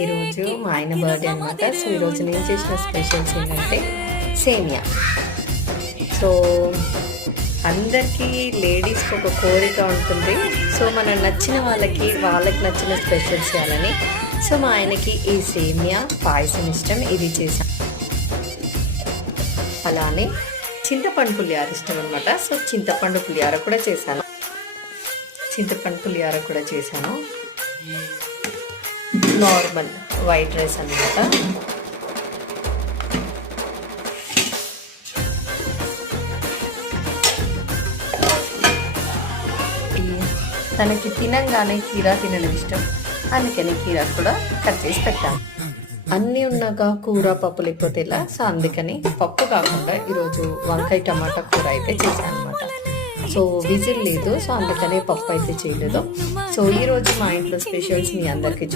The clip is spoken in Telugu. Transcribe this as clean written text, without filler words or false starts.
ఈరోజు మా ఆయన బర్త్డే అనమాట. సో ఈరోజు నేను చేసిన స్పెషల్స్ ఏంటంటే సేమియా. సో అందరికీ లేడీస్కి ఒక కోరిక ఉంటుంది. సో మనం నచ్చిన వాళ్ళకి నచ్చిన స్పెషల్స్ చేయాలని. సో మా ఆయనకి ఈ సేమియా పాయసం ఇష్టం, ఇది చేశాను. అలానే చింతపండు పులిహార ఇష్టం అనమాట. సో చింతపండు పులిహార కూడా చేశాను. నార్మల్ వైట్ రైస్ అనమాట. తనకి తినంగానే కీరా తినడం ఇష్టం, అందుకని కీరా కూడా కట్ చేసి పెట్టాను. అన్నీ ఉన్నాక కూర పప్పు లేకపోతే ఇలా. సో అందుకని పప్పు కాకుండా ఈరోజు వంకాయ టమాటా కూర అయితే చేశాను అనమాట. సో విజిల్ లేదు, సో అందుకనే పప్పు అయితే చేయలేదు. సో ఈరోజు మా ఇంట్లో స్పెషల్స్ మీ అందరికీ